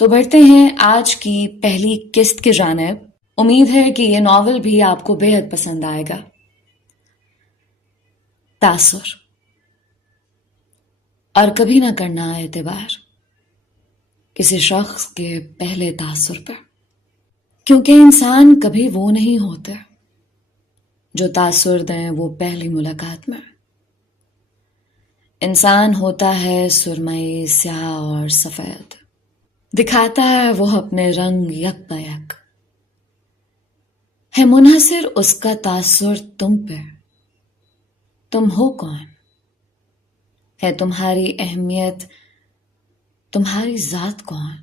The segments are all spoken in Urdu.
تو بڑھتے ہیں آج کی پہلی قسط کی جانب۔ امید ہے کہ یہ ناول بھی آپ کو بے حد پسند آئے گا۔ تاثر اور کبھی نہ کرنا اعتبار کسی شخص کے پہلے تاثر پر، کیونکہ انسان کبھی وہ نہیں ہوتے جو تاثر دیں وہ پہلی ملاقات میں۔ انسان ہوتا ہے سرمئی، سیاہ اور سفید، دکھاتا ہے وہ اپنے رنگ یک بہ یک، ہے منحصر اس کا تاثر تم پہ۔ تم ہو کون؟ ہے تمہاری اہمیت، تمہاری ذات کون؟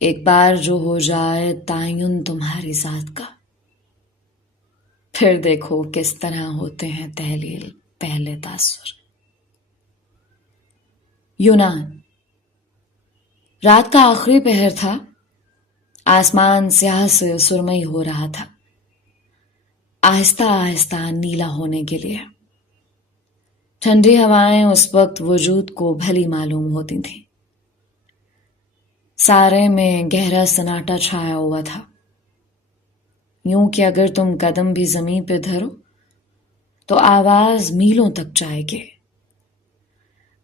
ایک بار جو ہو جائے تعین تمہاری ذات کا، پھر دیکھو کس طرح ہوتے ہیں تحلیل پہلے تاثر۔ یونان۔ رات کا آخری پہر تھا، آسمان سیاہ سے سرمئی ہو رہا تھا، آہستہ آہستہ نیلا ہونے کے لیے۔ ٹھنڈی ہوائیں اس وقت وجود کو بھلی معلوم ہوتی تھیں۔ سارے میں گہرا سناٹا چھایا ہوا تھا، یوں کہ اگر تم قدم بھی زمین پہ دھرو تو آواز میلوں تک جائے گی۔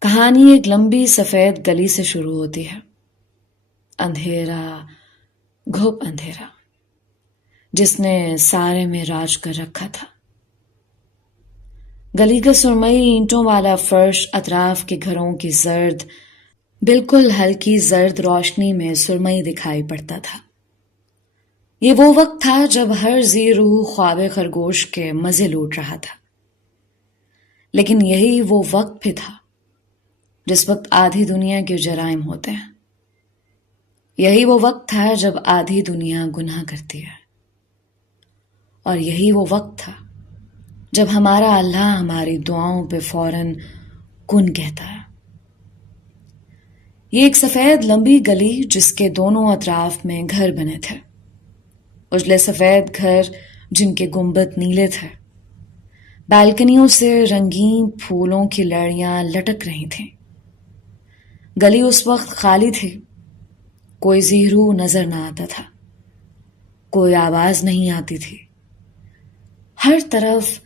کہانی ایک لمبی سفید گلی سے شروع ہوتی ہے، اندھیرا، گھپ اندھیرا، جس نے سارے میں راج کر رکھا تھا۔ گلی کا سرمئی اینٹوں والا فرش اطراف کے گھروں کی زرد، بالکل ہلکی زرد روشنی میں سرمئی دکھائی پڑتا تھا۔ یہ وہ وقت تھا جب ہر ذی روح خواب خرگوش کے مزے لوٹ رہا تھا، لیکن یہی وہ وقت بھی تھا جس وقت آدھی دنیا کے جرائم ہوتے ہیں۔ یہی وہ وقت تھا جب آدھی دنیا گناہ کرتی ہے، اور یہی وہ وقت تھا جب ہمارا اللہ ہماری دعاؤں پہ فوراً کن کہتا ہے۔ یہ ایک سفید لمبی گلی جس کے دونوں اطراف میں گھر بنے تھے، اجلے سفید گھر جن کے گنبد نیلے تھے۔ بالکنیوں سے رنگین پھولوں کی لڑیاں لٹک رہی تھیں۔ گلی اس وقت خالی تھی، کوئی زیرو نظر نہ آتا تھا، کوئی آواز نہیں آتی تھی، ہر طرف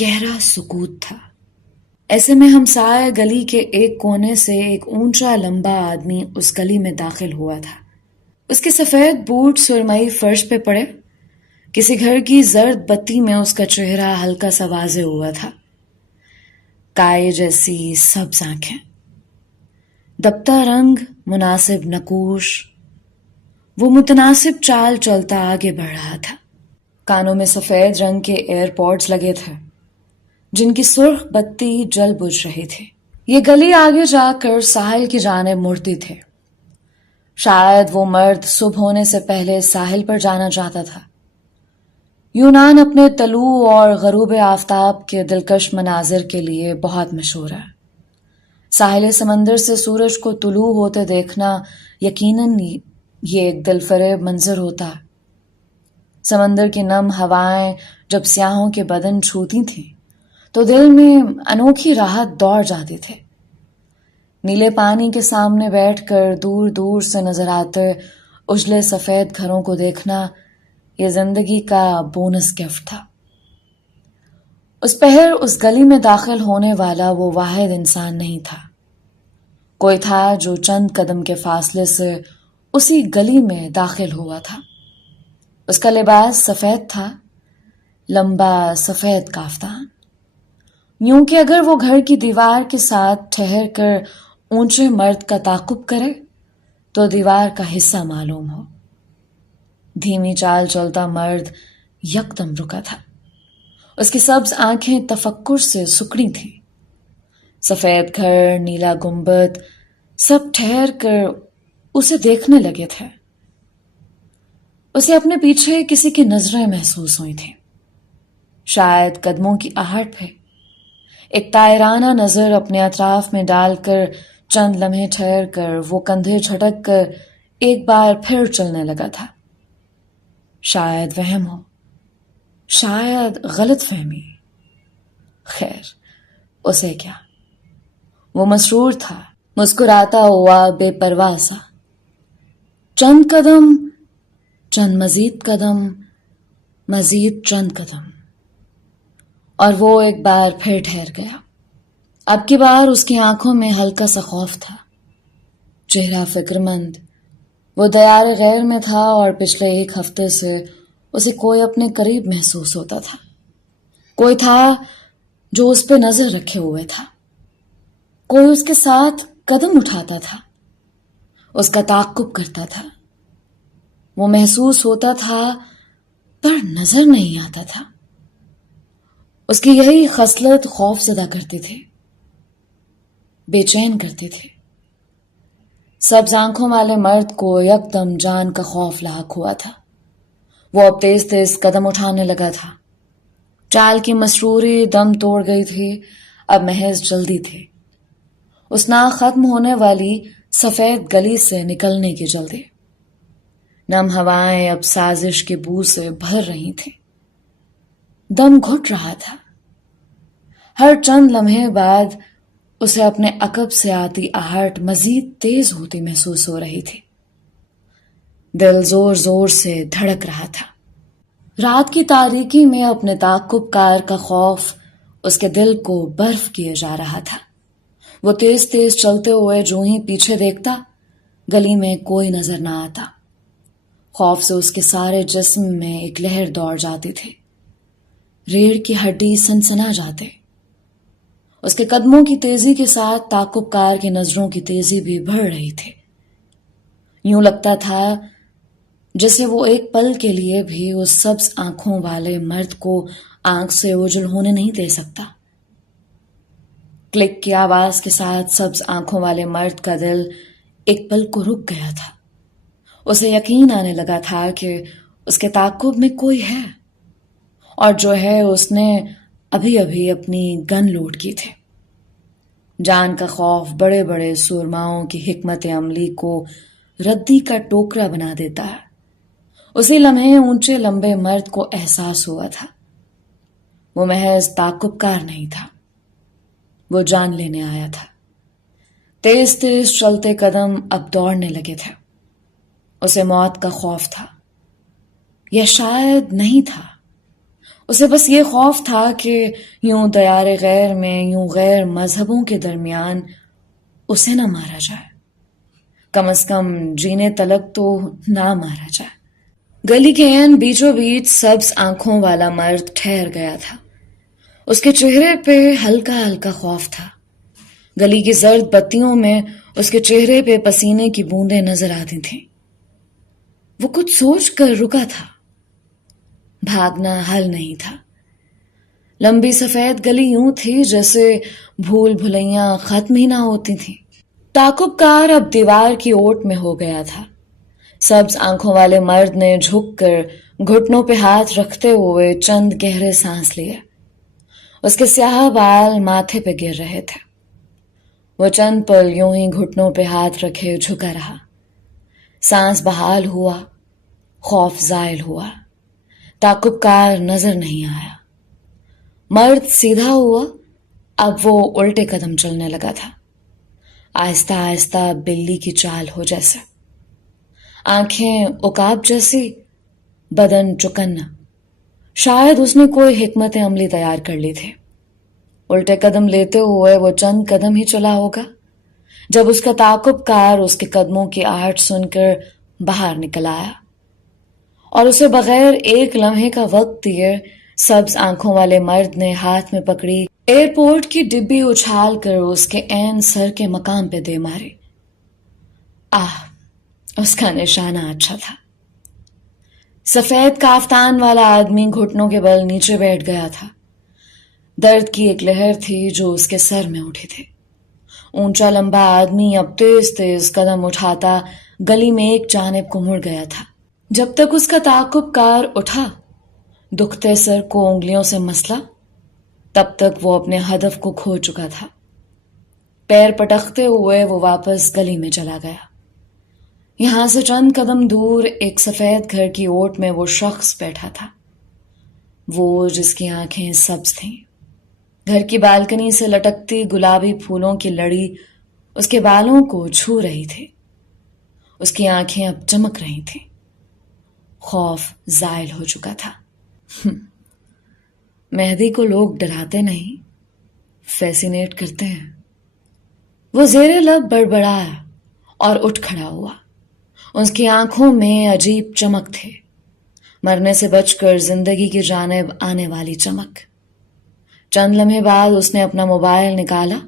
گہرا سکوت تھا۔ ایسے میں ہمسائے گلی کے ایک کونے سے ایک اونچا لمبا آدمی اس گلی میں داخل ہوا تھا۔ اس کے سفید بوٹ سرمئی فرش پہ پڑے، کسی گھر کی زرد بتی میں اس کا چہرہ ہلکا سا واضح ہوا تھا، کائے جیسی سبز آنکھیں، دبتا رنگ، مناسب نقوش۔ وہ متناسب چال چلتا آگے بڑھ رہا تھا۔ کانوں میں سفید رنگ کے ایئر پوڈز لگے تھے جن کی سرخ بتی جل بجھ رہی تھی۔ یہ گلی آگے جا کر ساحل کی جانب مڑتی تھی۔ شاید وہ مرد صبح ہونے سے پہلے ساحل پر جانا چاہتا تھا۔ یونان اپنے طلوع اور غروب آفتاب کے دلکش مناظر کے لیے بہت مشہور ہے۔ ساحل سمندر سے سورج کو طلوع ہوتے دیکھنا یقیناً یہ ایک دلفریب منظر ہوتا ہے۔ سمندر کی نم ہوائیں جب سیاحوں کے بدن چھوتی تھیں تو دل میں انوکھی راحت دوڑ جاتی تھی۔ نیلے پانی کے سامنے بیٹھ کر دور دور سے نظر آتے اجلے سفید گھروں کو دیکھنا یہ زندگی کا بونس گفٹ تھا۔ اس پہر اس گلی میں داخل ہونے والا وہ واحد انسان نہیں تھا، کوئی تھا جو چند قدم کے فاصلے سے اسی گلی میں داخل ہوا تھا۔ اس کا لباس سفید تھا، لمبا سفید کافتان، یوں کہ اگر وہ گھر کی دیوار کے ساتھ ٹھہر کر اونچے مرد کا تعاقب کرے تو دیوار کا حصہ معلوم ہو۔ دھیمی چال چلتا مرد یکدم رکا تھا، اس کی سبز آنکھیں تفکر سے سکڑی تھیں۔ سفید گھر، نیلا گنبد، سب ٹھہر کر اسے دیکھنے لگے تھے۔ اسے اپنے پیچھے کسی کی نظریں محسوس ہوئی تھیں، شاید قدموں کی آہٹ پہ۔ ایک طائرانہ نظر اپنے اطراف میں ڈال کر چند لمحے ٹھہر کر وہ کندھے جھٹک کر ایک بار پھر چلنے لگا تھا۔ شاید وہم ہو، شاید غلط فہمی، خیر اسے کیا، وہ مسرور تھا، مسکراتا ہوا بے پرواہ سا. چند قدم، چند مزید قدم، مزید چند قدم، اور وہ ایک بار پھر ٹھہر گیا. اب کی بار اس کی آنکھوں میں ہلکا سا خوف تھا، چہرہ فکر مند. وہ دیار غیر میں تھا اور پچھلے ایک ہفتے سے اسے کوئی اپنے قریب محسوس ہوتا تھا. کوئی تھا جو اس پہ نظر رکھے ہوئے تھا، کوئی اس کے ساتھ قدم اٹھاتا تھا، اس کا تعاقب کرتا تھا. وہ محسوس ہوتا تھا پر نظر نہیں آتا تھا. اس کی یہی خصلت خوف زدہ کرتی تھی، بے چین کرتی تھی. سبز آنکھوں والے مرد کو یکدم جان کا خوف لاحق ہوا تھا. وہ اب تیز تیز قدم اٹھانے لگا تھا. چال کی مسروری دم توڑ گئی تھی، اب محض جلدی تھی. اس نہ ختم ہونے والی سفید گلی سے نکلنے کی جلدی. نم ہوائیں اب سازش کے بو سے بھر رہی تھیں. دم گھٹ رہا تھا. ہر چند لمحے بعد اسے اپنے عقب سے آتی آہٹ مزید تیز ہوتی محسوس ہو رہی تھی. دل زور زور سے دھڑک رہا تھا. رات کی تاریکی میں اپنے تعاقب کار کا خوف اس کے دل کو برف کیے جا رہا تھا. وہ تیز تیز چلتے ہوئے جو ہی پیچھے دیکھتا، گلی میں کوئی نظر نہ آتا. خوف سے اس کے سارے جسم میں ایک لہر دوڑ جاتی تھی. ریڑھ کی ہڈی سنسنا جاتے. اس کے قدموں کی تیزی کے ساتھ تعاقب کار کی نظروں کی تیزی بھی بڑھ رہی تھی. یوں لگتا تھا جیسے وہ ایک پل کے لیے بھی اس سبز آنکھوں والے مرد کو آنکھ سے اوجھل ہونے نہیں دے سکتا. کلک کی آواز کے ساتھ سبز آنکھوں والے مرد کا دل ایک پل کو رک گیا تھا. اسے یقین آنے لگا تھا کہ اس کے تعاقب میں کوئی ہے، اور جو ہے اس نے ابھی ابھی اپنی گن لوڈ کی تھی. جان کا خوف بڑے بڑے سورماؤں کی حکمت عملی کو ردی کا ٹوکرا بنا دیتا ہے. اسی لمحے اونچے لمبے مرد کو احساس ہوا تھا وہ محض تعاقب کار نہیں تھا، وہ جان لینے آیا تھا. تیز تیز چلتے قدم اب دوڑنے لگے تھے. اسے موت کا خوف تھا، یا شاید نہیں تھا. اسے بس یہ خوف تھا کہ یوں دیار غیر میں، یوں غیر مذہبوں کے درمیان اسے نہ مارا جائے، کم از کم جینے تلک تو نہ مارا جائے. گلی کے عین بیچوں بیچ سبز آنکھوں والا مرد ٹھہر گیا تھا. اس کے چہرے پہ ہلکا ہلکا خوف تھا. گلی کی زرد بتیوں میں اس کے چہرے پہ پسینے کی بوندیں نظر آتی تھیں. وہ کچھ سوچ کر رکا تھا. بھاگنا حل نہیں تھا. لمبی سفید گلی یوں تھی جیسے بھول بھلیاں ختم ہی نہ ہوتی تھیں. تعاقب کار اب دیوار کی اوٹ میں ہو گیا تھا. سبز آنکھوں والے مرد نے جھک کر گھٹنوں پہ ہاتھ رکھتے ہوئے چند گہرے سانس لیے. اس کے سیاہ بال ماتھے پہ گر رہے تھے. وہ چند پل یوں ہی گھٹنوں پہ ہاتھ رکھے جھکا رہا. سانس بحال ہوا، خوف زائل ہوا. تعاقب کار نظر نہیں آیا. مرد سیدھا ہوا. اب وہ الٹے قدم چلنے لگا تھا، آہستہ آہستہ بلی کی چال ہو جیسے. آنکھیں عقاب جیسی، بدن چکنا. شاید اس نے کوئی حکمت عملی تیار کر لی تھی. الٹے قدم لیتے ہوئے وہ چند قدم ہی چلا ہوگا جب اس کا تعاقب کار اس کے قدموں کی آہٹ سن کر باہر نکل آیا، اور اسے بغیر ایک لمحے کا وقت دیے سبز آنکھوں والے مرد نے ہاتھ میں پکڑی ایئرپورٹ کی ڈبی اچھال کر اس کے عین سر کے مقام پہ دے ماری. اس کا نشانہ اچھا تھا. سفید کافتان والا آدمی گھٹنوں کے بل نیچے بیٹھ گیا تھا. درد کی ایک لہر تھی جو اس کے سر میں اٹھی تھی. اونچا لمبا آدمی اب تیز تیز قدم اٹھاتا گلی میں ایک جانب کو مڑ گیا تھا. جب تک اس کا تعاقب کار اٹھا، دکھتے سر کو انگلیوں سے مسلا، تب تک وہ اپنے ہدف کو کھو چکا تھا. پیر پٹکتے ہوئے وہ واپس گلی میں چلا گیا. یہاں سے چند قدم دور ایک سفید گھر کی اوٹ میں وہ شخص بیٹھا تھا، وہ جس کی آنکھیں سبز تھیں. گھر کی بالکنی سے لٹکتی گلابی پھولوں کی لڑی اس کے بالوں کو چھو رہی تھی. اس کی آنکھیں اب چمک رہی تھیں. خوف زائل ہو چکا تھا. مہدی کو لوگ ڈراتے نہیں، فیسینیٹ کرتے ہیں. وہ زیر لب بڑبڑایا اور اٹھ کھڑا ہوا. اس کی آنکھوں میں عجیب چمک تھے، مرنے سے بچ کر زندگی کی جانب آنے والی چمک. چند لمحے بعد اس نے اپنا موبائل نکالا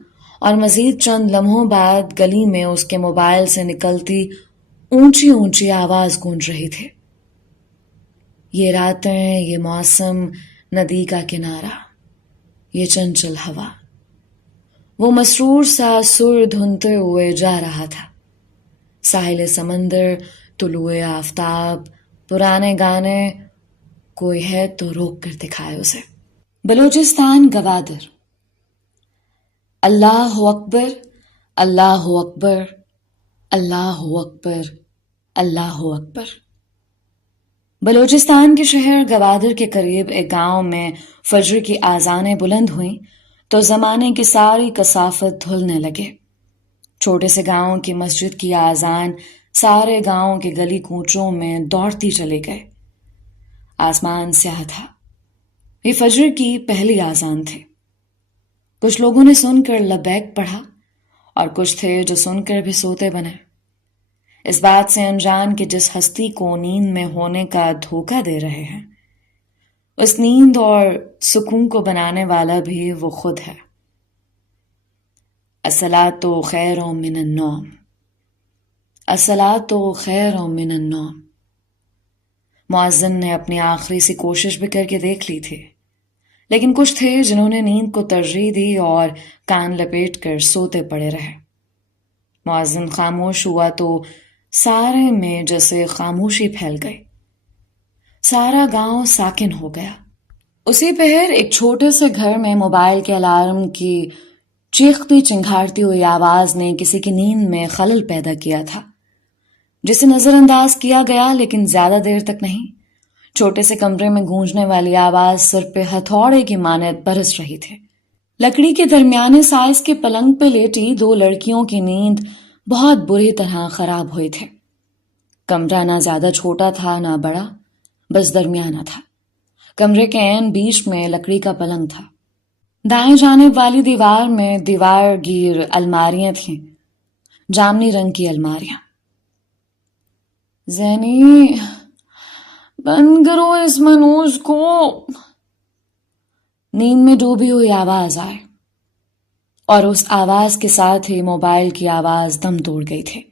اور مزید چند لمحوں بعد گلی میں اس کے موبائل سے نکلتی اونچی اونچی آواز گونج رہی تھی. یہ راتیں، یہ موسم، ندی کا کنارہ، یہ چنچل ہوا. وہ مسرور سا سر دھنتے ہوئے جا رہا تھا. ساحل سمندر، طلوع آفتاب، پرانے گانے. کوئی ہے تو روک کر دکھائے اسے. بلوچستان گوادر. اللہ اکبر، اللہ اکبر، اللہ اکبر، اللہ اکبر. بلوچستان کے شہر گوادر کے قریب ایک گاؤں میں فجر کی آذانیں بلند ہوئیں تو زمانے کی ساری کثافت دھلنے لگے. چھوٹے سے گاؤں کی مسجد کی آذان سارے گاؤں کے گلی کوچوں میں دوڑتی چلے گئے. آسمان سیاہ تھا. یہ فجر کی پہلی آذان تھی. کچھ لوگوں نے سن کر لبیک پڑھا اور کچھ تھے جو سن کر بھی سوتے بنے. اس بات سے انجان کہ جس ہستی کو نیند میں ہونے کا دھوکہ دے رہے ہیں، اس نیند اور سکون کو بنانے والا بھی وہ خود ہے. الصلاۃ خیر من النوم، الصلاۃ خیر من النوم. مؤذن نے اپنی آخری سی کوشش بھی کر کے دیکھ لی تھی، لیکن کچھ تھے جنہوں نے نیند کو ترجیح دی اور کان لپیٹ کر سوتے پڑے رہے. مؤذن خاموش ہوا تو سارے میں جیسے خاموشی پھیل گئی. سارا گاؤں ساکن ہو گیا. اسی پہر ایک چھوٹے سے گھر میں موبائل کے الارم کی چیختی چنگھاڑتی ہوئی آواز نے کسی کی نیند میں خلل پیدا کیا تھا، جسے نظر انداز کیا گیا لیکن زیادہ دیر تک نہیں. چھوٹے سے کمرے میں گونجنے والی آواز سر پہ ہتھوڑے کی مانند برس رہی تھی. لکڑی کے درمیانے سائز کے پلنگ پہ لیٹی دو لڑکیوں کی نیند بہت بری طرح خراب ہوئی تھی. کمرہ نہ زیادہ چھوٹا تھا نہ بڑا، بس درمیانہ تھا. کمرے کے عین بیچ میں لکڑی کا پلنگ تھا. دائیں جانب والی دیوار میں دیوار گیر الماریاں تھیں، جامنی رنگ کی الماریاں. زینی، بند کرو اس منوج کو. نیند میں ڈوبی ہوئی آواز آئے اور اس آواز کے ساتھ ہی موبائل کی آواز دم توڑ گئی تھی.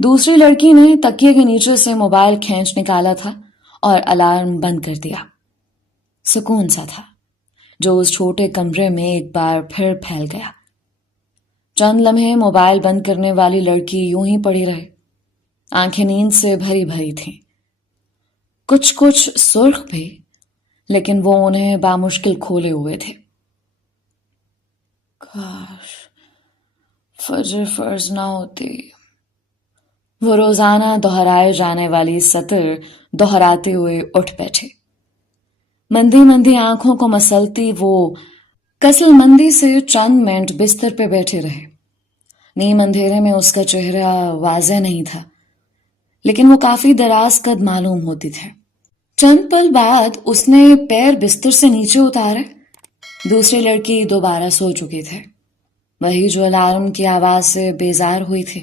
دوسری لڑکی نے تکیے کے نیچے سے موبائل کھینچ نکالا تھا اور الارم بند کر دیا. سکون سا تھا جو اس چھوٹے کمرے میں ایک بار پھر پھیل گیا. چند لمحے موبائل بند کرنے والی لڑکی یوں ہی پڑی رہے. آنکھیں نیند سے بھری بھری تھیں، کچھ سرخ بھی، لیکن وہ انہیں بامشکل کھولے ہوئے تھے. کاش فجر فرض نہ ہوتی. وہ روزانہ دہرائے جانے والی سطر دہراتے ہوئے اٹھ بیٹھے. مندی مندی آنکھوں کو مسلتی وہ کسل مندی سے چند منٹ بستر پہ بیٹھے رہے. نیم اندھیرے میں اس کا چہرہ واضح نہیں تھا، لیکن وہ کافی دراز قد معلوم ہوتی تھے. چند پل بعد اس نے پیر بستر سے نیچے اتارے. دوسری لڑکی دوبارہ سو چکی تھے، وہی جو الارم کی آواز سے بیزار ہوئی تھی.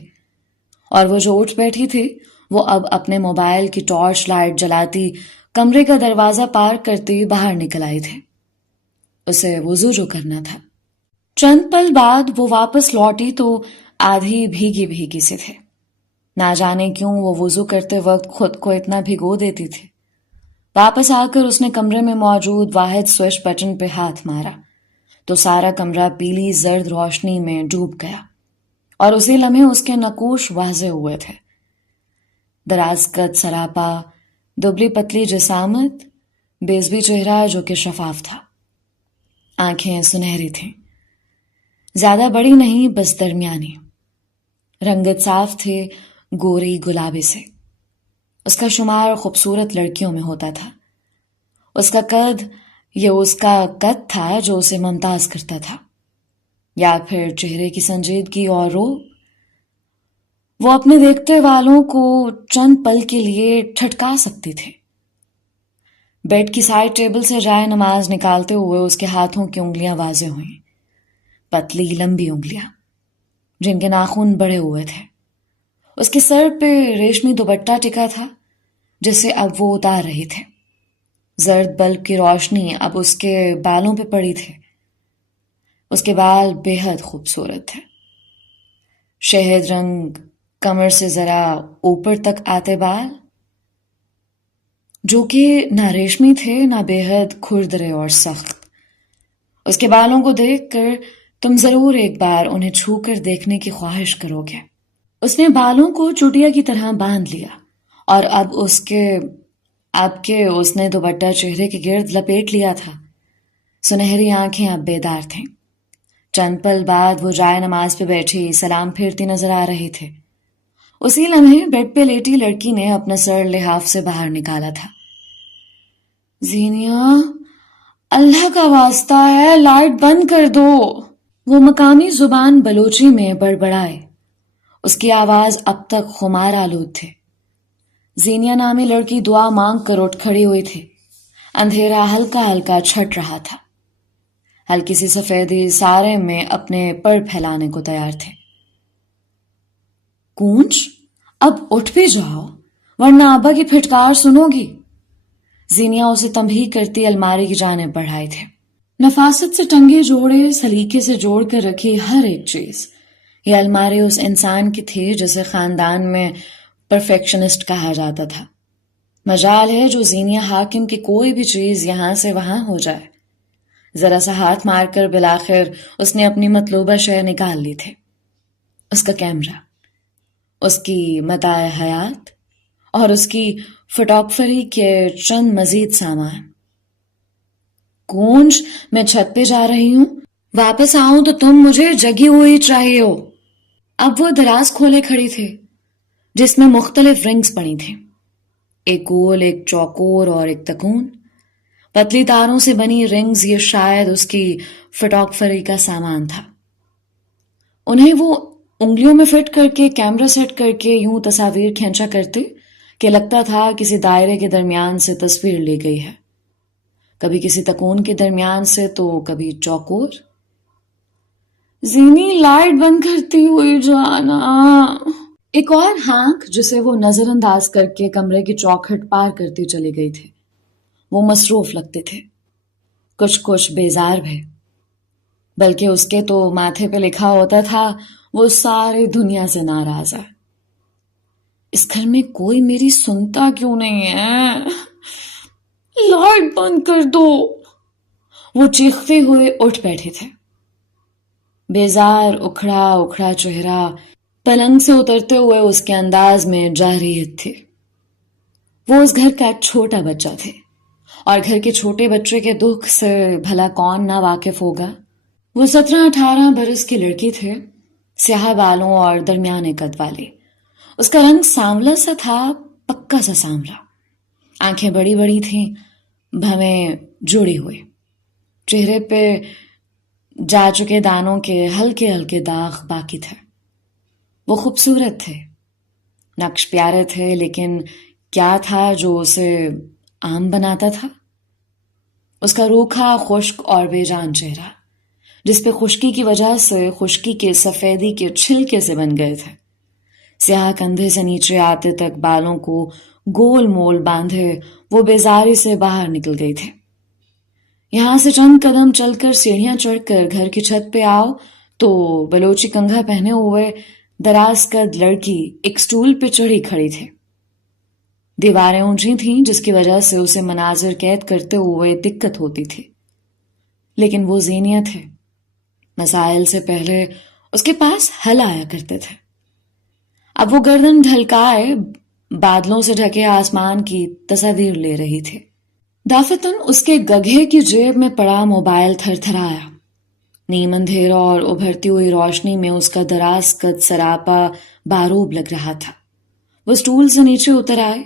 اور وہ جو اٹھ بیٹھی تھی وہ اب اپنے موبائل کی ٹارچ لائٹ جلاتی کمرے کا دروازہ پار کرتی باہر نکل آئی تھی. اسے وضو جو کرنا تھا. چند پل بعد وہ واپس لوٹی تو آدھی بھیگی بھیگی سے تھے. نہ جانے کیوں وہ وضو کرتے وقت خود کو اتنا بھگو دیتی تھی. واپس آ کر اس نے کمرے میں موجود واحد سوئچ بٹن پہ ہاتھ مارا تو سارا کمرہ پیلی زرد روشنی میں ڈوب گیا اور اسی لمحے اس کے نقوش واضح ہوئے تھے. دراز قد سراپا، دبلی پتلی جسامت، بیضوی چہرہ جو کہ شفاف تھا. آنکھیں سنہری تھیں، زیادہ بڑی نہیں بس درمیانی. رنگت صاف تھے، گوری گلابی سے. اس کا شمار خوبصورت لڑکیوں میں ہوتا تھا. اس کا قد یہ اس کا قد تھا جو اسے ممتاز کرتا تھا. یا پھر چہرے کی سنجیدگی اور روب؟ وہ اپنے دیکھتے والوں کو چند پل کے لیے ٹھٹکا سکتی تھی۔ بیڈ کی سائڈ ٹیبل سے جائے نماز نکالتے ہوئے اس کے ہاتھوں کی انگلیاں واضح ہوئیں، پتلی لمبی انگلیاں جن کے ناخن بڑے ہوئے تھے۔ اس کے سر پہ ریشمی دوپٹہ ٹکا تھا جسے اب وہ اتار رہی تھے۔ زرد بلب کی روشنی اب اس کے بالوں پہ پڑی تھی۔ اس کے بال بے حد خوبصورت تھے، شہد رنگ، کمر سے ذرا اوپر تک آتے بال جو کہ نہ ریشمی تھے نہ بے حد کھردرے اور سخت۔ اس کے بالوں کو دیکھ کر تم ضرور ایک بار انہیں چھو کر دیکھنے کی خواہش کرو گے۔ اس نے بالوں کو چوٹیا کی طرح باندھ لیا اور اب اس نے دوپٹہ چہرے کے گرد لپیٹ لیا تھا۔ سنہری آنکھیں اب بیدار تھیں۔ چند پل بعد وہ جائے نماز پہ بیٹھی سلام پھیرتی نظر آ رہی تھے۔ اسی لمحے بیڈ پہ لیٹی لڑکی نے اپنا سر لحاف سے باہر نکالا تھا۔ زینیا، اللہ کا واسطہ ہے، لائٹ بند کر دو، وہ مقامی زبان بلوچی میں بڑبڑائے۔ اس کی آواز اب تک خمار آلود تھے۔ زینیا نامی لڑکی دعا مانگ کر اٹھ کھڑی ہوئی تھی۔ اندھیرا ہلکا ہلکا چھٹ رہا تھا۔ ہلکی سی سفیدی سارے میں اپنے پر پھیلانے کو تیار تھے۔ کونچ، اب اٹھ بھی جاؤ ورنہ ابا کی پھٹکار سنو گی۔ زینیا اسے تنبیہ کرتی الماری کی جانب بڑھائے تھے۔ نفاست سے ٹنگے جوڑے، سلیقے سے جوڑ کر رکھی ہر ایک چیز۔ یہ الماری اس انسان کی تھی جسے خاندان میں پرفیکشنسٹ کہا جاتا تھا۔ مجال ہے جو زینیا حاکم کی کوئی بھی چیز یہاں سے وہاں ہو جائے۔ ذرا سا ہاتھ مار کر بالآخر اس نے اپنی مطلوبہ شے نکال لی تھی۔ اس کا کیمرہ، اس کی متاع حیات اور اس کی فوٹوگرافی کے چند مزید سامان۔ کونج، میں چھت پہ جا رہی ہوں، واپس آؤں تو تم مجھے جگی ہوئی چاہیے ہو۔ اب وہ دراز کھولے کھڑی تھی جس میں مختلف رنگز پڑی تھیں، ایک گول، ایک چوکور اور ایک تکون۔ پتلی تاروں سے بنی رنگز، یہ شاید اس کی فوٹوگرافی کا سامان تھا۔ انہیں وہ انگلیوں میں فٹ کر کے کیمرہ سیٹ کر کے یوں تصاویر کھینچا کرتے کہ لگتا تھا کسی دائرے کے درمیان سے تصویر لی گئی ہے، کبھی کسی تکون کے درمیان سے تو کبھی چوکور۔ زینی، لائٹ بند کرتی ہوئی جانا۔ ایک اور ہانک جسے وہ نظر انداز کر کے کمرے کی چوکھٹ پار کرتی چلی گئی تھی۔ وہ مصروف لگتے تھے، کچھ بیزار بھی، بلکہ اس کے تو ماتھے پہ لکھا ہوتا تھا وہ ساری دنیا سے ناراض ہے۔ اس گھر میں کوئی میری سنتا کیوں نہیں ہے؟ لائٹ بند کر دو۔ وہ چیختے ہوئے اٹھ بیٹھے تھے۔ بیزار اکھڑا چہرہ پلنگ سے اترتے ہوئے اس کے انداز میں جارحیت تھی۔ وہ اس گھر کا چھوٹا بچہ تھے اور گھر کے چھوٹے بچے کے دکھ سے بھلا کون نہ واقف ہوگا۔ وہ 17-18 برس کی لڑکی تھے، سیاہ بالوں اور درمیانے قد والی۔ اس کا رنگ سانولا سا تھا، پکا سا سانولا۔ آنکھیں بڑی بڑی تھیں، بھویں جوڑی ہوئی۔ چہرے پہ جا چکے دانوں کے ہلکے ہلکے داغ باقی تھے۔ وہ خوبصورت تھے، نقش پیارے تھے، لیکن کیا تھا جو اسے عام بناتا تھا؟ اس کا روکھا، خشک اور بے جان چہرہ، جس پہ خشکی کی وجہ سے خشکی کے سفیدی کے چھلکے سے بن گئے تھے۔ سیاہ کندھے سے نیچے آتے تک بالوں کو گول مول باندھے وہ بیزاری سے باہر نکل گئی تھے۔ یہاں سے چند قدم چل کر سیڑھیاں چڑھ کر گھر کی چھت پہ آؤ تو بلوچی کنگھا پہنے ہوئے دراز قد لڑکی ایک سٹول پہ چڑھی کھڑی تھی۔ دیواریں اونچی تھیں جس کی وجہ سے اسے مناظر قید کرتے ہوئے دقت ہوتی تھی، لیکن وہ زینیا تھے۔ مسائل سے پہلے اس کے پاس حل آیا کرتے تھے۔ اب وہ گردن ڈھلکائے بادلوں سے ڈھکے آسمان کی تصاویر لے رہی تھی۔ دافتن اس کے گگھے کی جیب میں پڑا موبائل تھر تھرایا۔ نیم اندھیرا اور ابھرتی ہوئی روشنی میں اس کا دراز قد سراپا باروب لگ رہا تھا۔ وہ سٹول سے نیچے اتر آئے،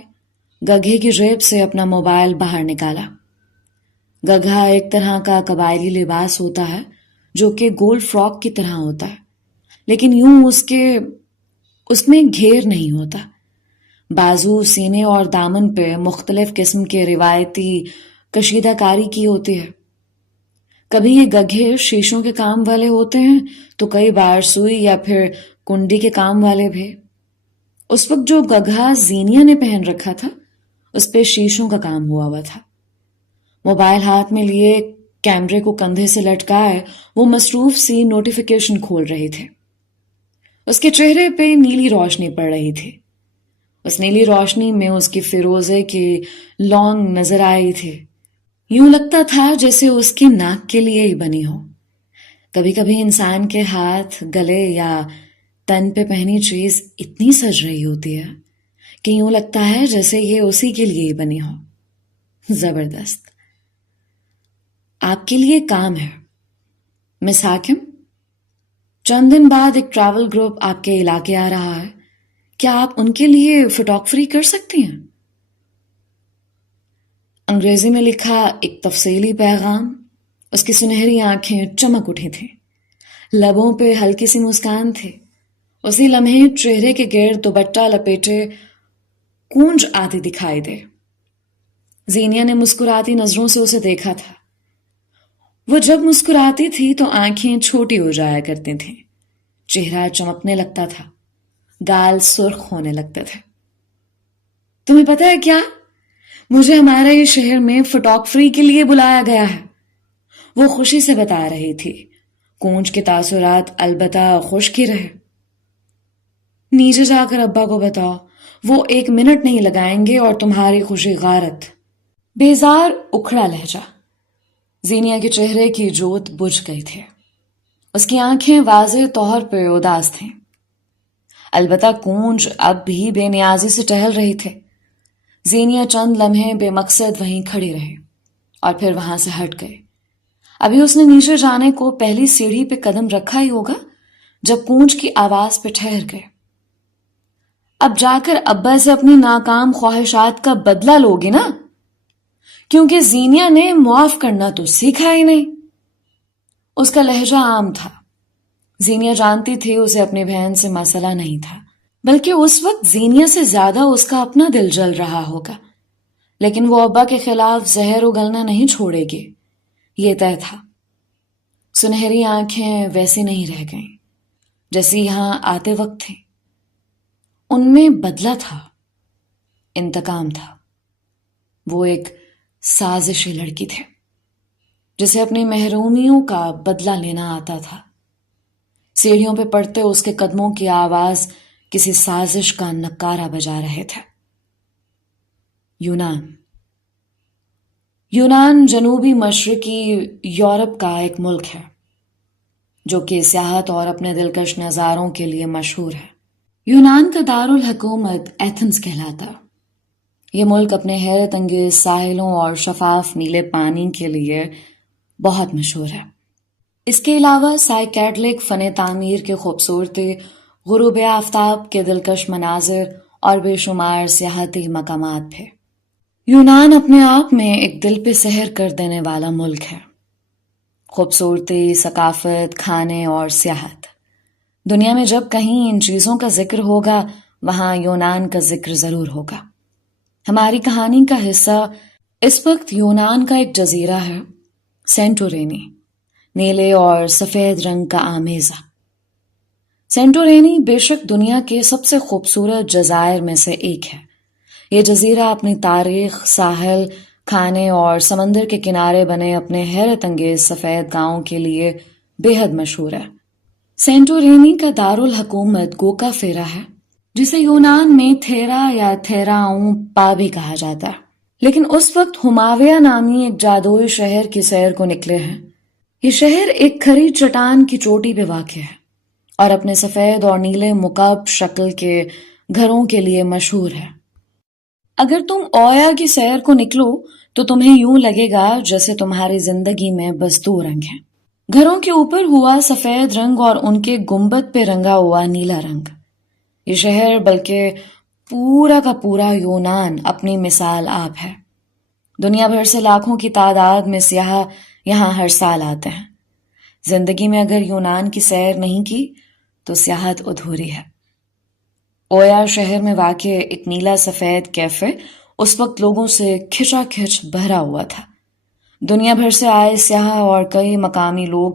گگھے کی جیب سے اپنا موبائل باہر نکالا۔ گگھا ایک طرح کا قبائلی لباس ہوتا ہے جو کہ گول فراک کی طرح ہوتا ہے، لیکن یوں اس میں گھیر نہیں ہوتا۔ بازو، سینے اور دامن پہ مختلف قسم کے روایتی کشیدہ کاری کی ہوتی ہے۔ کبھی یہ گگھے شیشوں کے کام والے ہوتے ہیں تو کئی بار سوئی یا پھر کنڈی کے کام والے بھی۔ اس وقت جو گگھا زینیا نے پہن رکھا تھا اس پہ شیشوں کا کام ہوا تھا۔ موبائل ہاتھ میں لیے، کیمرے کو کندھے سے لٹکائے، وہ مصروف سی نوٹیفیکیشن کھول رہے تھے۔ اس کے چہرے پہ نیلی روشنی پڑ رہی تھی۔ اس نیلی روشنی میں اس کی فیروزے کی لونگ نظر آئی تھی۔ یوں لگتا تھا جیسے اس کی ناک کے لیے ہی بنی ہو۔ کبھی کبھی انسان کے ہاتھ، گلے یا تن پہ پہنی چیز اتنی سج رہی ہوتی ہے کہ یوں لگتا ہے جیسے یہ اسی کے لیے ہی بنی ہو۔ زبردست۔ آپ کے لیے کام ہے مس حاکم۔ چند دن بعد ایک ٹریول گروپ آپ کے علاقے آ رہا ہے، کیا آپ ان کے لیے فوٹوگرافی کر سکتی ہیں؟ انگریزی میں لکھا ایک تفصیلی پیغام۔ اس کی سنہری آنکھیں چمک اٹھی تھیں، لبوں پہ ہلکی سی مسکان تھی۔ اسی لمحے چہرے کے گرد دوپٹہ لپیٹے کونج آتی دکھائی دے۔ زینیا نے مسکراتی نظروں سے اسے دیکھا تھا۔ وہ جب مسکراتی تھی تو آنکھیں چھوٹی ہو جایا کرتی تھیں، چہرہ چمکنے لگتا تھا، گال سرخ ہونے لگتے تھے۔ تمہیں پتہ ہے کیا؟ مجھے ہمارے یہ شہر میں فوٹوگرافی کے لیے بلایا گیا ہے، وہ خوشی سے بتا رہی تھی۔ کونج کے تاثرات البتہ خشک ہی رہے۔ نیچے جا کر ابا کو بتاؤ، وہ 1 منٹ نہیں لگائیں گے اور تمہاری خوشی غارت۔ بیزار اکھڑا لہجہ۔ زینیا کے چہرے کی جوت بجھ گئی تھی۔ اس کی آنکھیں واضح طور پہ اداس تھیں۔ البتہ کونج اب بھی بے نیازی سے ٹہل رہی تھے۔ زینیا چند لمحے بے مقصد وہیں کھڑی رہی اور پھر وہاں سے ہٹ گئے۔ ابھی اس نے نیچے جانے کو پہلی سیڑھی پہ قدم رکھا ہی ہوگا جب کونج کی آواز پہ ٹھہر گئے۔ اب جا کر ابا سے اپنی ناکام خواہشات کا بدلہ لوگی نا، کیونکہ زینیا نے معاف کرنا تو سیکھا ہی نہیں۔ اس کا لہجہ عام تھا۔ زینیا جانتی تھی اسے اپنی بہن سے مسئلہ نہیں تھا، بلکہ اس وقت زینیا سے زیادہ اس کا اپنا دل جل رہا ہوگا، لیکن وہ ابا کے خلاف زہر اگلنا نہیں چھوڑے گی، یہ طے تھا۔ سنہری آنکھیں ویسی نہیں رہ گئیں جیسی یہاں آتے وقت تھی۔ ان میں بدلہ تھا، انتقام تھا۔ وہ ایک سازشی لڑکی تھے جسے اپنی محرومیوں کا بدلہ لینا آتا تھا۔ سیڑھیوں پہ پڑتے اس کے قدموں کی آواز کسی سازش کا نکارہ بجا رہے تھے۔ یونان جنوبی مشرقی یورپ کا ایک ملک ہے جو کہ سیاحت اور اپنے دلکش نظاروں کے لیے مشہور ہے۔ یونان کا دارالحکومت ایتھنز کہلاتا۔ یہ ملک اپنے حیرت انگیز ساحلوں اور شفاف نیلے پانی کے لیے بہت مشہور ہے۔ اس کے علاوہ سائیکیڈلک فن تعمیر کے خوبصورتی، غروب آفتاب کے دلکش مناظر اور بے شمار سیاحتی مقامات بھی۔ یونان اپنے آپ میں ایک دل پہ سحر کر دینے والا ملک ہے۔ خوبصورتی، ثقافت، کھانے اور سیاحت، دنیا میں جب کہیں ان چیزوں کا ذکر ہوگا وہاں یونان کا ذکر ضرور ہوگا۔ ہماری کہانی کا حصہ اس وقت یونان کا ایک جزیرہ ہے، سینٹورینی، نیلے اور سفید رنگ کا آمیزہ۔ سینٹورینی بے شک دنیا کے سب سے خوبصورت جزائر میں سے ایک ہے۔ یہ جزیرہ اپنی تاریخ، ساحل، کھانے اور سمندر کے کنارے بنے اپنے حیرت انگیز سفید گاؤں کے لیے بے حد مشہور ہے۔ سینٹورینی کا دارالحکومت گوکا فیرا ہے، جسے یونان میں تھیرا یا تھیراؤں پا بھی کہا جاتا ہے، لیکن اس وقت ہماویہ نامی ایک جادوئی شہر کی سیر کو نکلے ہیں۔ یہ شہر ایک کھری چٹان کی چوٹی پہ واقع ہے اور اپنے سفید اور نیلے مکعب شکل کے گھروں کے لیے مشہور ہے۔ اگر تم اویا کی سیر کو نکلو تو تمہیں یوں لگے گا جیسے تمہاری زندگی میں بس 2 رنگ ہیں، گھروں کے اوپر ہوا سفید رنگ اور ان کے گنبد پہ رنگا ہوا نیلا رنگ۔ یہ شہر بلکہ پورا کا پورا یونان اپنی مثال آپ ہے۔ دنیا بھر سے لاکھوں کی تعداد میں سیاح یہاں ہر سال آتے ہیں۔ زندگی میں اگر یونان کی سیر نہیں کی تو سیاحت ادھوری ہے۔ اویا شہر میں واقع ایک نیلا سفید کیفے اس وقت لوگوں سے کھچا کھچ بھرا ہوا تھا۔ دنیا بھر سے آئے سیاح اور کئی مقامی لوگ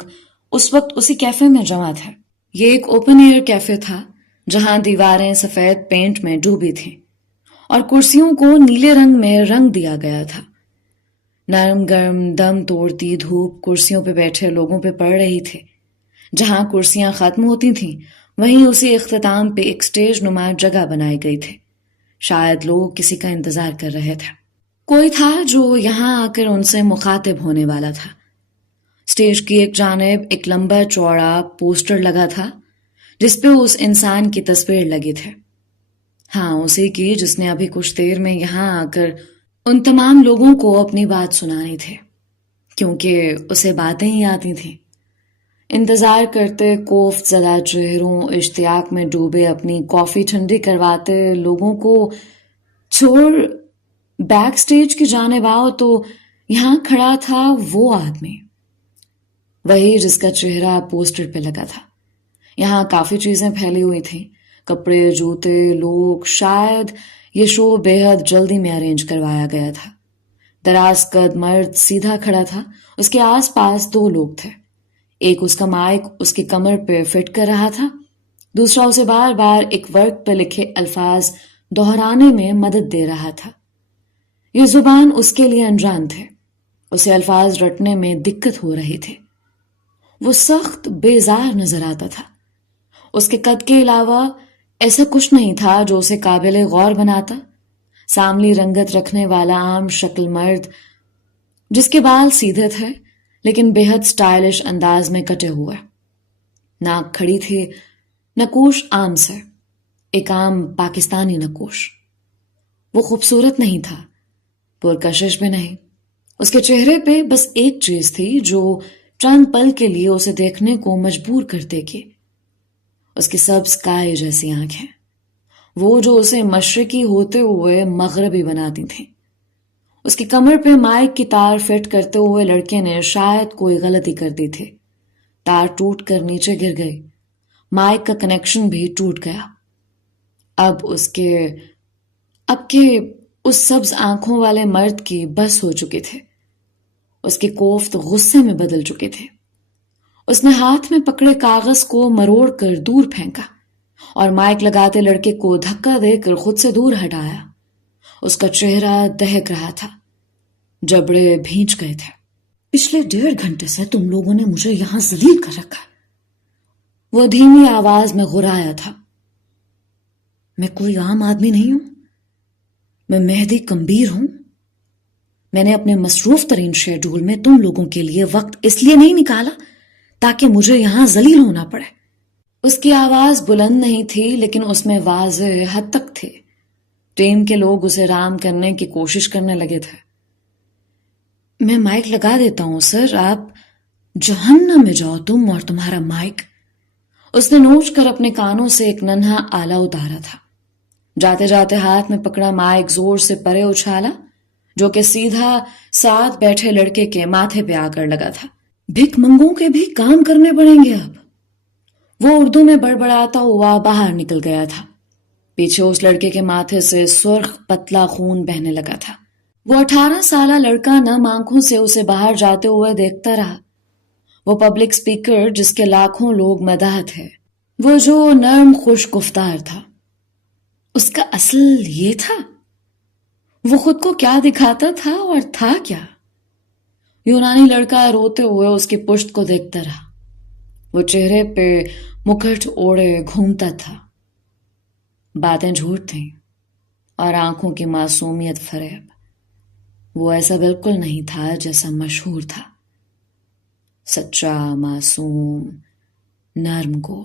اس وقت اسی کیفے میں جمع تھے۔ یہ ایک اوپن ایئر کیفے تھا جہاں دیواریں سفید پینٹ میں ڈوبی تھیں اور کرسیوں کو نیلے رنگ میں رنگ دیا گیا تھا۔ نرم گرم دم توڑتی دھوپ کرسیوں پہ بیٹھے لوگوں پہ پڑ رہی تھی۔ جہاں کرسیاں ختم ہوتی تھیں وہیں اسی اختتام پہ ایک سٹیج نما جگہ بنائی گئی تھی۔ شاید لوگ کسی کا انتظار کر رہے تھے۔ کوئی تھا جو یہاں آ کر ان سے مخاطب ہونے والا تھا۔ سٹیج کی ایک جانب ایک لمبا چوڑا پوسٹر لگا تھا جس پہ اس انسان کی تصویر لگی تھی۔ ہاں، اسی کی جس نے ابھی کچھ دیر میں یہاں آ کر ان تمام لوگوں کو اپنی بات سنانی تھی، کیونکہ اسے باتیں ہی آتی تھیں۔ انتظار کرتے کوفت زدہ چہروں، اشتیاق میں ڈوبے اپنی کافی ٹھنڈی کرواتے لوگوں کو چھوڑ بیک سٹیج کی جانب آؤ تو یہاں کھڑا تھا وہ آدمی، وہی جس کا چہرہ پوسٹر پہ لگا تھا۔ یہاں کافی چیزیں پھیلی ہوئی تھیں، کپڑے، جوتے، لوگ۔ شاید یہ شو بے حد جلدی میں ارینج کروایا گیا تھا۔ دراز قد مرد سیدھا کھڑا تھا، اس کے آس پاس دو لوگ تھے۔ ایک اس کا مائک اس کی کمر پہ فٹ کر رہا تھا، دوسرا اسے بار بار ایک ورق پہ لکھے الفاظ دہرانے میں مدد دے رہا تھا۔ یہ زبان اس کے لیے انجان تھے، اسے الفاظ رٹنے میں دقت ہو رہی تھی۔ وہ سخت بیزار نظر آتا تھا۔ اس کے قد کے علاوہ ایسا کچھ نہیں تھا جو اسے قابل غور بناتا۔ ساملی رنگت رکھنے والا عام شکل مرد جس کے بال سیدھے تھے لیکن بے حد سٹائلش انداز میں کٹے ہوئے، ناک کھڑی تھی، نقوش عام سے، ایک عام پاکستانی نقوش۔ وہ خوبصورت نہیں تھا، پرکشش بھی نہیں۔ اس کے چہرے پہ بس ایک چیز تھی جو چند پل کے لیے اسے دیکھنے کو مجبور کرتے کہ اس کی سبز کائے جیسی آنکھیں، وہ جو اسے مشرقی ہوتے ہوئے مغربی بناتی تھیں۔ اس کی کمر پہ مائک کی تار فٹ کرتے ہوئے لڑکے نے شاید کوئی غلطی کر دی تھی، تار ٹوٹ کر نیچے گر گئی، مائک کا کنیکشن بھی ٹوٹ گیا۔ اب کے اس سبز آنکھوں والے مرد کی بس ہو چکی تھی، اس کی کوفت غصے میں بدل چکی تھی۔ اس نے ہاتھ میں پکڑے کاغذ کو مروڑ کر دور پھینکا اور مائک لگاتے لڑکے کو دھکا دے کر خود سے دور ہٹایا۔ اس کا چہرہ دہک رہا تھا، جبڑے بھینچ گئے تھے۔ پچھلے 1.5 گھنٹے سے تم لوگوں نے مجھے یہاں ذلیل کر رکھا ہے، وہ دھیمی آواز میں غرایا تھا۔ میں کوئی عام آدمی نہیں ہوں، میں مہدی کمبیر ہوں۔ میں نے اپنے مصروف ترین شیڈول میں تم لوگوں کے لیے وقت اس لیے نہیں نکالا تاکہ مجھے یہاں ذلیل ہونا پڑے۔ اس کی آواز بلند نہیں تھی لیکن اس میں واضح حد تک تھی۔ ٹیم کے لوگ اسے رام کرنے کی کوشش کرنے لگے تھے۔ میں مائک لگا دیتا ہوں سر، آپ جہنم میں جاؤ تم اور تمہارا مائک۔ اس نے نوچ کر اپنے کانوں سے ایک ننھا آلہ اتارا تھا۔ جاتے جاتے ہاتھ میں پکڑا مائک زور سے پرے اچھالا، جو کہ سیدھا ساتھ بیٹھے لڑکے کے ماتھے پہ آ کر لگا تھا۔ بھک منگوں کے بھی کام کرنے پڑیں گے اب، وہ اردو میں بڑبڑاتا ہوا باہر نکل گیا تھا۔ پیچھے اس لڑکے کے ماتھے سے سرخ پتلا خون بہنے لگا تھا۔ وہ 18 سالہ لڑکا نم آنکھوں سے اسے باہر جاتے ہوئے دیکھتا رہا۔ وہ پبلک سپیکر جس کے لاکھوں لوگ مداح تھے، وہ جو نرم خوش گفتار تھا، اس کا اصل یہ تھا۔ وہ خود کو کیا دکھاتا تھا اور تھا کیا؟ یونانی لڑکا روتے ہوئے اس کی پشت کو دیکھتا رہا۔ وہ چہرے پہ مکھٹ اوڑے گھومتا تھا، باتیں جھوٹ تھیں اور آنکھوں کی معصومیت فریب۔ وہ ایسا بالکل نہیں تھا جیسا مشہور تھا، سچا، معصوم، نرم گو۔